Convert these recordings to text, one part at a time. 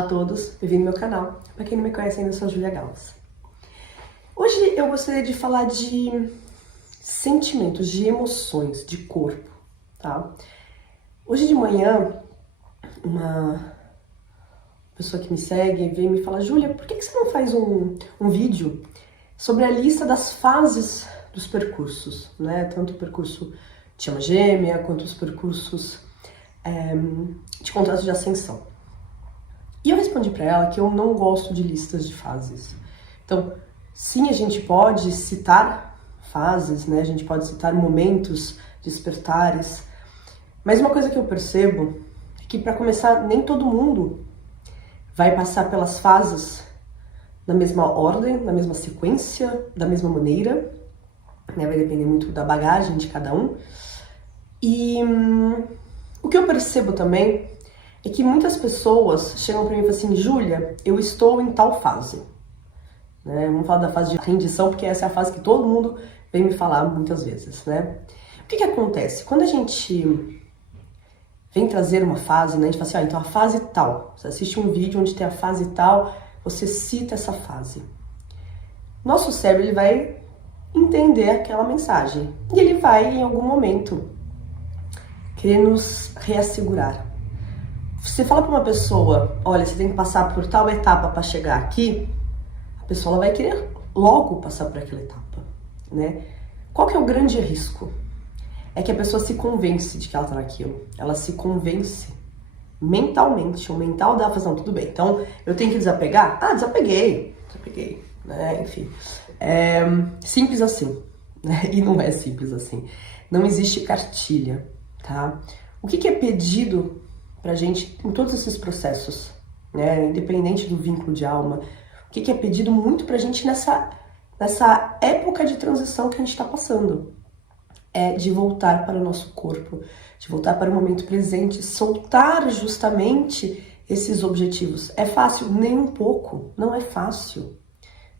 Olá a todos, bem-vindo ao meu canal. Para quem não me conhece ainda, eu sou a Júlia Gals. Hoje eu gostaria de falar de sentimentos, de emoções, de corpo, tá? Hoje de manhã, uma pessoa que me segue veio me falar: Júlia, por que você não faz um vídeo sobre a lista das fases dos percursos, né? Tanto o percurso de chama gêmea, quanto os percursos de contrato de ascensão. E eu respondi para ela que eu não gosto de listas de fases. Então, sim, a gente pode citar fases, né? A gente pode citar momentos, despertares. Mas uma coisa que eu percebo é que, para começar, nem todo mundo vai passar pelas fases na mesma ordem, na mesma sequência, da mesma maneira, né? Vai depender muito da bagagem de cada um. E o que eu percebo também é que muitas pessoas chegam para mim e falam assim: Júlia, eu estou em tal fase. Né? Vamos falar da fase de rendição, porque essa é a fase que todo mundo vem me falar muitas vezes, né? O que acontece? Quando a gente vem trazer uma fase, né, a gente fala assim: ah, então a fase tal. Você assiste um vídeo onde tem a fase tal, você cita essa fase. Nosso cérebro, ele vai entender aquela mensagem. E ele vai, em algum momento, querer nos reassegurar. Você fala para uma pessoa: olha, você tem que passar por tal etapa para chegar aqui, a pessoa ela vai querer logo passar por aquela etapa, né? Qual que é o grande risco? É que a pessoa se convence de que ela tá naquilo. Ela se convence mentalmente. O mental dela fala: não, tudo bem, então eu tenho que desapegar? Ah, desapeguei, né? Enfim, simples assim, né? E não é simples assim. Não existe cartilha, tá? O que é pedido pra gente em todos esses processos, né? Independente do vínculo de alma, o que é pedido muito pra gente nessa época de transição que a gente tá passando? É de voltar para o nosso corpo, de voltar para o momento presente, soltar justamente esses objetivos. É fácil? Nem um pouco, não é fácil,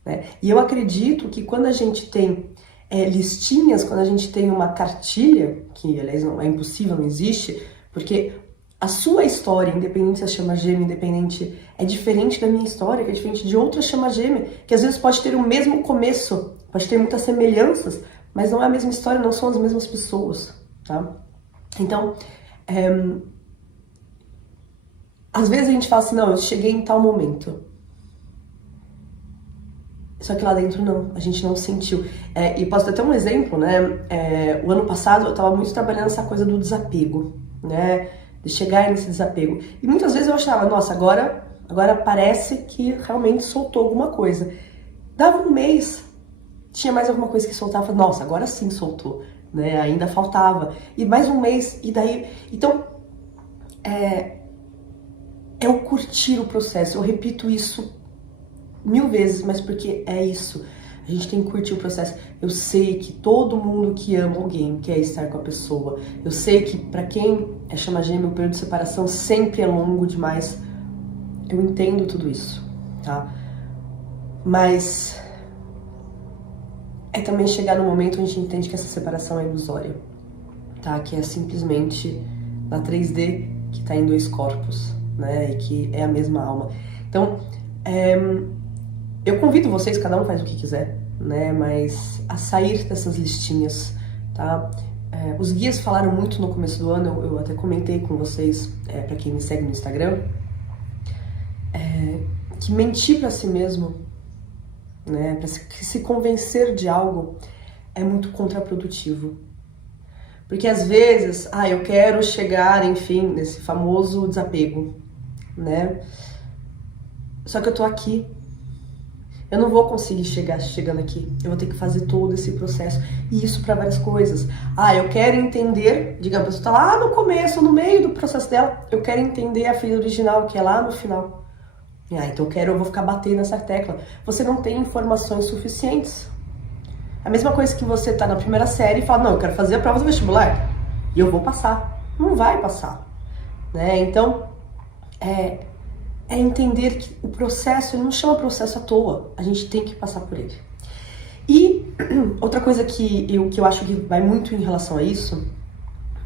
né? E eu acredito que quando a gente tem listinhas, quando a gente tem uma cartilha, que aliás não é impossível, não existe, porque a sua história, independente se a chama gêmea, independente, é diferente da minha história, que é diferente de outra chama gêmea, que às vezes pode ter o mesmo começo, pode ter muitas semelhanças, mas não é a mesma história, não são as mesmas pessoas, tá? Então, às vezes a gente fala assim: não, eu cheguei em tal momento. Só que lá dentro não, a gente não sentiu. E posso dar até um exemplo, né? O ano passado eu tava muito trabalhando essa coisa do desapego, né? De chegar nesse desapego. E muitas vezes eu achava: nossa, agora parece que realmente soltou alguma coisa. Dava um mês, tinha mais alguma coisa que soltava. Nossa, agora sim soltou, né? Ainda faltava. E mais um mês, e daí... Então, é o curtir o processo. Eu repito isso 1000 vezes, mas porque é isso. A gente tem que curtir o processo. Eu sei que todo mundo que ama alguém quer estar com a pessoa. Eu sei que pra quem chama gêmea, o período de separação sempre é longo demais. Eu entendo tudo isso, tá? Mas é também chegar no momento onde a gente entende que essa separação é ilusória, tá? Que é simplesmente na 3D que tá em dois corpos, né? E que é a mesma alma. Então, eu convido vocês, cada um faz o que quiser, né? Mas a sair dessas listinhas, tá? Os guias falaram muito no começo do ano, eu até comentei com vocês, pra quem me segue no Instagram, que mentir pra si mesmo, né? Pra se convencer de algo é muito contraprodutivo. Porque às vezes, eu quero chegar, enfim, nesse famoso desapego, né? Só que eu tô aqui. Eu não vou conseguir chegando aqui. Eu vou ter que fazer todo esse processo. E isso para várias coisas. Eu quero entender, digamos, a pessoa tá lá no começo, no meio do processo dela. Eu quero entender a filha original, que é lá no final. Então eu vou ficar batendo nessa tecla. Você não tem informações suficientes. A mesma coisa que você tá na primeira série e fala: não, eu quero fazer a prova do vestibular. E eu vou passar. Não vai passar, né? Então, é entender que o processo, ele não chama processo à toa, a gente tem que passar por ele. E outra coisa que eu acho que vai muito em relação a isso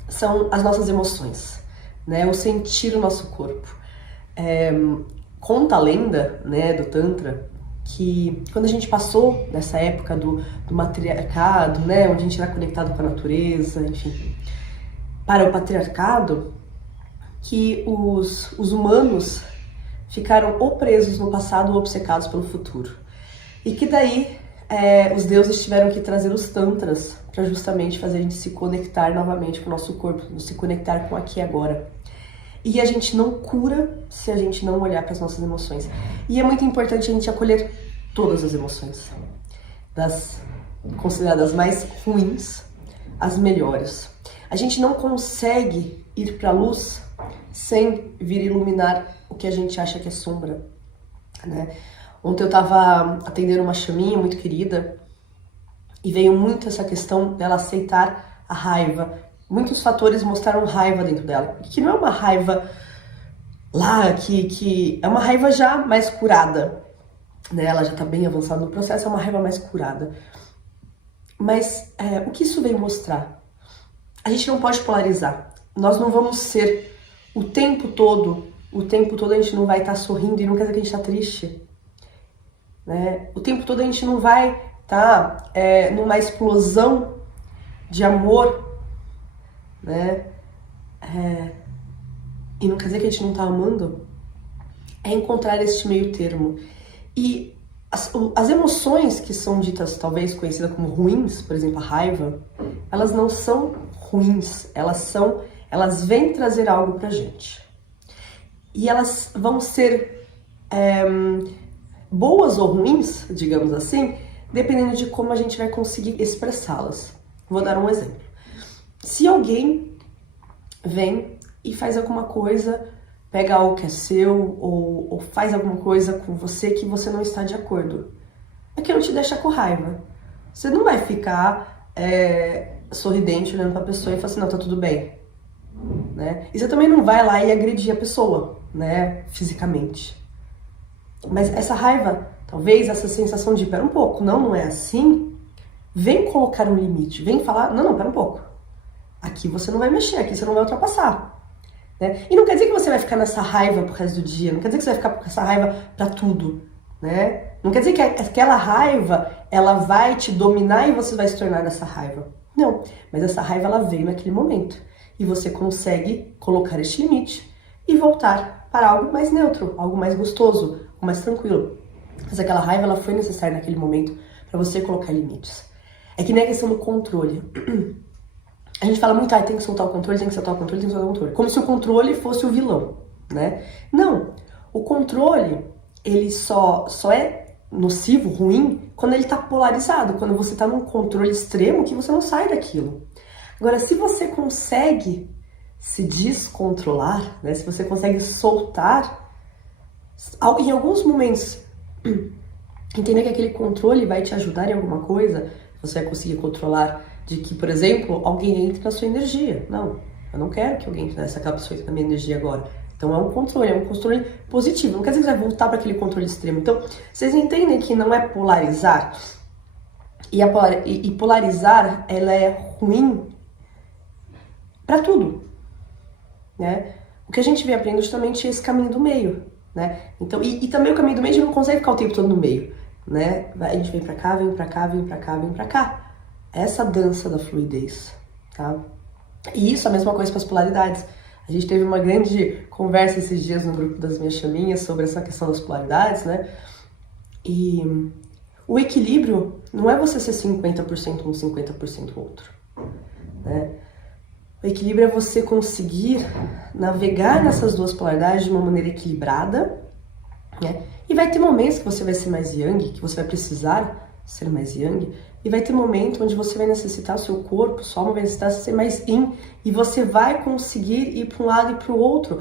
são as nossas emoções, né? O sentir o nosso corpo. conta a lenda, né, do Tantra, que quando a gente passou nessa época do matriarcado, né, onde a gente era conectado com a natureza, enfim, para o patriarcado, que os humanos ficaram ou presos no passado ou obcecados pelo futuro. E que daí os deuses tiveram que trazer os tantras para justamente fazer a gente se conectar novamente com o nosso corpo, se conectar com aqui e agora. E a gente não cura se a gente não olhar para as nossas emoções. E é muito importante a gente acolher todas as emoções, das consideradas mais ruins às melhores. A gente não consegue ir para a luz sem vir iluminar o que a gente acha que é sombra, né? Ontem eu estava atendendo uma chaminha muito querida e veio muito essa questão dela aceitar a raiva. Muitos fatores mostraram raiva dentro dela, que não é uma raiva lá, que é uma raiva já mais curada, né? Ela já está bem avançada no processo, é uma raiva mais curada. Mas o que isso veio mostrar? A gente não pode polarizar. Nós não vamos ser o tempo todo a gente não vai estar sorrindo e não quer dizer que a gente está triste, né? O tempo todo a gente não vai estar numa explosão de amor, né? E não quer dizer que a gente não está amando. É encontrar este meio termo. E as emoções que são ditas, talvez conhecidas como ruins, por exemplo, a raiva, elas não são ruins, elas vêm trazer algo pra gente. E elas vão ser boas ou ruins, digamos assim, dependendo de como a gente vai conseguir expressá-las. Vou dar um exemplo. Se alguém vem e faz alguma coisa, pega algo que é seu, ou faz alguma coisa com você que você não está de acordo, aquilo te deixa com raiva. Você não vai ficar sorridente olhando pra pessoa e falar assim, não, tá tudo bem, né? E você também não vai lá e agredir a pessoa, né, fisicamente. Mas essa raiva, talvez essa sensação de, pera um pouco, não é assim, vem colocar um limite, vem falar, não, pera um pouco, aqui você não vai mexer, aqui você não vai ultrapassar, né? E não quer dizer que você vai ficar nessa raiva pro resto do dia, não quer dizer que você vai ficar com essa raiva pra tudo, né? Não quer dizer que aquela raiva, ela vai te dominar e você vai se tornar dessa raiva. Não, mas essa raiva, ela veio naquele momento. E você consegue colocar este limite e voltar para algo mais neutro, algo mais gostoso, algo mais tranquilo. Mas aquela raiva, ela foi necessária naquele momento para você colocar limites. É que nem a questão do controle. A gente fala muito, tem que soltar o controle, tem que soltar o controle, tem que soltar o controle. Como se o controle fosse o vilão, né? Não, o controle, ele só é nocivo, ruim, quando ele tá polarizado, quando você tá num controle extremo que você não sai daquilo. Agora, se você consegue se descontrolar, né? Se você consegue soltar, em alguns momentos, entender que aquele controle vai te ajudar em alguma coisa, você vai conseguir controlar de que, por exemplo, alguém entre na sua energia. Não, eu não quero que alguém entre aquela pessoa entre na minha energia agora. Então é um controle positivo. Não quer dizer que você vai voltar para aquele controle extremo. Então, vocês entendem que não é polarizar? E polarizar, ela é ruim para tudo, né? O que a gente vem aprendendo justamente é esse caminho do meio, né? Então, e também o caminho do meio a gente não consegue ficar o tempo todo no meio, né? A gente vem pra cá, vem pra cá, vem pra cá, vem pra cá. Essa dança da fluidez, tá? E isso é a mesma coisa para as polaridades. A gente teve uma grande conversa esses dias no grupo das minhas chaminhas sobre essa questão das polaridades, né? E o equilíbrio não é você ser 50% um, 50% outro, né? O equilíbrio é você conseguir navegar nessas duas polaridades de uma maneira equilibrada, né? E vai ter momentos que você vai ser mais yang, que você vai precisar ser mais yang, e vai ter momento onde você vai necessitar, o seu corpo, sua alma vai necessitar ser mais yin, e você vai conseguir ir para um lado e para o outro,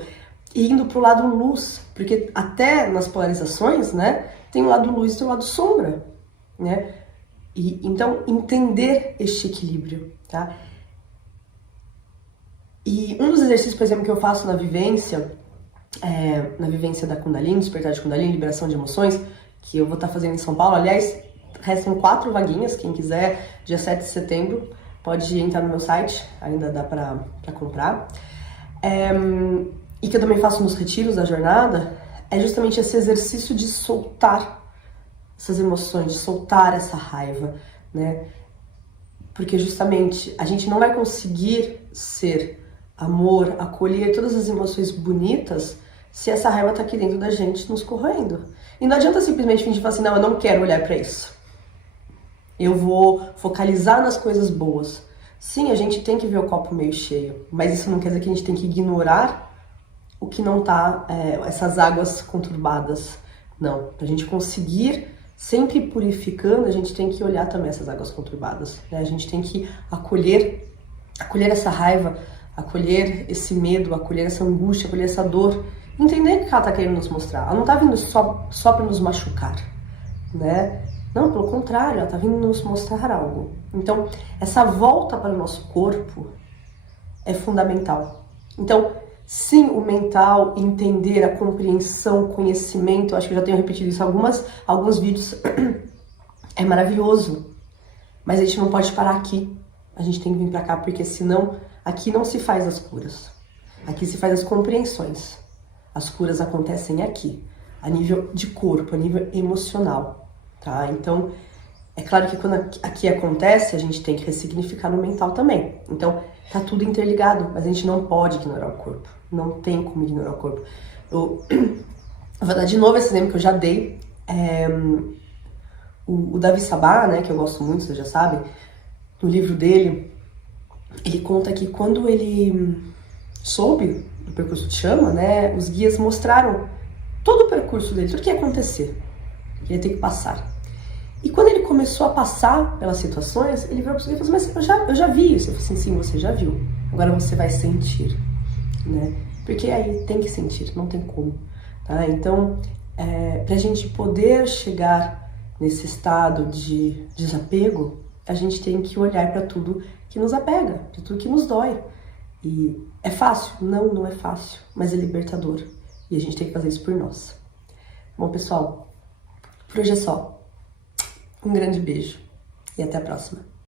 indo para o lado luz, porque até nas polarizações, né, tem o lado luz e tem o lado sombra, né? E então entender este equilíbrio, tá? E um dos exercícios, por exemplo, que eu faço na vivência da Kundalini, despertar de Kundalini, liberação de emoções, que eu vou estar fazendo em São Paulo. Aliás, restam 4 vaguinhas, quem quiser, dia 7 de setembro, pode entrar no meu site, ainda dá pra comprar. E que eu também faço nos retiros da jornada, é justamente esse exercício de soltar essas emoções, de soltar essa raiva, né? Porque justamente a gente não vai conseguir ser amor, acolher todas as emoções bonitas se essa raiva tá aqui dentro da gente nos corroendo. E não adianta simplesmente fingir assim, não, eu não quero olhar para isso. Eu vou focalizar nas coisas boas. Sim, a gente tem que ver o copo meio cheio, mas isso não quer dizer que a gente tem que ignorar o que não tá, essas águas conturbadas. Não, pra gente conseguir sempre purificando, a gente tem que olhar também essas águas conturbadas, né? A gente tem que acolher essa raiva, acolher esse medo, acolher essa angústia, acolher essa dor, entender o que ela tá querendo nos mostrar. Ela não tá vindo só para nos machucar, né? Não, pelo contrário, ela tá vindo nos mostrar algo. Então, essa volta para o nosso corpo é fundamental. Então, sim, o mental, entender, a compreensão, o conhecimento, acho que eu já tenho repetido isso em alguns vídeos, é maravilhoso. Mas a gente não pode parar aqui. A gente tem que vir pra cá, porque senão aqui não se faz as curas. Aqui se faz as compreensões. As curas acontecem aqui, a nível de corpo, a nível emocional, tá? Então, é claro que quando aqui acontece, a gente tem que ressignificar no mental também. Então, tá tudo interligado, mas a gente não pode ignorar o corpo. Não tem como ignorar o corpo. Eu vou dar de novo esse exemplo que eu já dei. O Davi Sabá, né, que eu gosto muito, vocês já sabem, no livro dele, ele conta que quando ele soube do percurso de chama, né, os guias mostraram todo o percurso dele, tudo que ia acontecer, que ele ia ter que passar. E quando ele começou a passar pelas situações, ele veio para os guias e falou assim, mas eu já vi isso. Eu falei assim, sim, você já viu. Agora você vai sentir, né? Porque aí tem que sentir, não tem como, tá? Então, pra gente poder chegar nesse estado de desapego, a gente tem que olhar para tudo que nos apega, para tudo que nos dói. E é fácil? Não, não é fácil, mas é libertador. E a gente tem que fazer isso por nós. Bom, pessoal, por hoje é só. Um grande beijo e até a próxima.